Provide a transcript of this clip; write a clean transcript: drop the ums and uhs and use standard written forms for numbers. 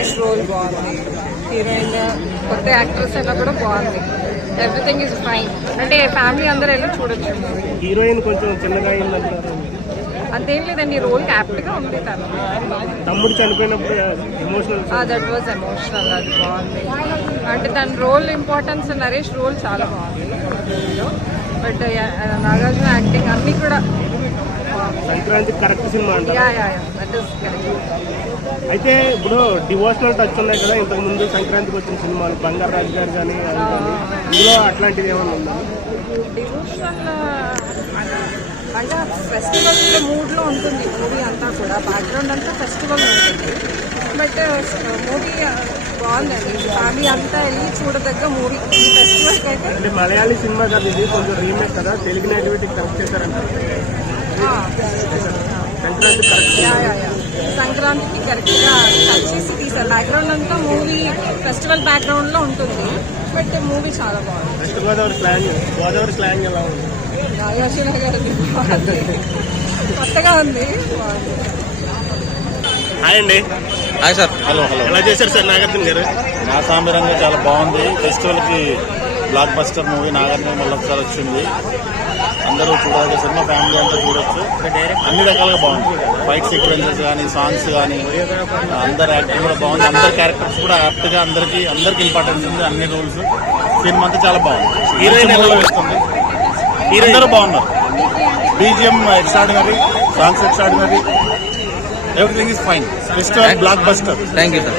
Naresh role బాగుంది, heroine కొత్త actress అయినా కూడా బాగుంది. Everything is fine. అంటే ఫ్యామిలీ అందరూ వెళ్ళి చూడొచ్చు మూవీ. హీరోయిన్ కొంచెం చిన్నగా అయిందంటారు. అంతేం లేదండి, రోల్ యాప్ట్ గా ఉంది తను. తమ్ముడు చనిపోయినప్పుడు ఎమోషనల్. దట్ వాజ్ ఎమోషనల్, అది బాగుంది. అంటే తన రోల్ ఇంపార్టెన్స్, నరేష్ రోల్ చాలా బాగుంది మూవీలో. బట్ నాగార్జున యాక్టింగ్ అన్ని కూడా సంక్రాంతి కరెక్ట్ సినిమా అంట. That is correct. అయితే ఇప్పుడు డివోషనల్ టచ్ ఉన్నాయి కదా ఇంతకు ముందు సంక్రాంతికి వచ్చిన సినిమాలు, బంగారు రాజు గారు కానీ ఇందులో అట్లాంటిది ఏమైనా ఉందా? డివోషనల్ అంటే ఫెస్టివల్ మూడ్లో ఉంటుంది మూవీ అంతా కూడా. బ్యాక్గ్రౌండ్ అంతా ఫెస్టివల్ ఉంటుంది. బట్ మూవీ బాగుందండి, ఫ్యామిలీ అంతా వెళ్ళి చూడదగ్గ మూవీ. ఈ ఫెస్టివల్కి అయితే అంటే మలయాళీ సినిమా కదా ఇది, కొంచెం రీమేక్ కదా, తెలుగు నేటివిటీ కరెక్ట్ చేశారంటారు. సంక్రాంతి కరెక్ట్, సంక్రాంతికి కరెక్ట్ గా టచ్ చేసి తీసారు. బ్యాక్గ్రౌండ్ అంతా మూవీ ఫెస్టివల్ బ్యాక్గ్రౌండ్ లో ఉంటుంది. బట్ మూవీ చాలా బాగుంది. వెస్ట్ గోదావరి స్లాంగ్ ఎలా ఉంది? నాగార్జున గారిది బాగుంది, కొత్తగా ఉంది, బాగుంది. హాయ్ అండి. Hi sir. హలో. ఎలా చేశారు సార్ నాగార్జున గారు? నా సాంబరంగా చాలా బాగుంది. ఫెస్టివల్ కి బ్లాక్ బస్టర్ మూవీ నాగార్జున మళ్ళీ ఒకసారి వచ్చింది. అందరూ చూడాలి సినిమా, ఫ్యామిలీ అంతా చూడొచ్చు. అన్ని రకాలుగా బాగుంది. ఫైట్ సీక్వెన్సెస్ కానీ, సాంగ్స్ కానీ, అందరు యాక్టింగ్ కూడా బాగుంది. అందరు క్యారెక్టర్స్ కూడా యాప్ట్ గా అందరికి ఇంపార్టెన్స్ ఉంది. అన్ని రూల్స్ సినిమా అంతా చాలా బాగుంది. హీరోయిన్ ఎలా వేస్తుంది, అందరూ బాగున్నారు. BGM extraordinary, songs extraordinary, everything is fine. Festival block buster. Thank you sir.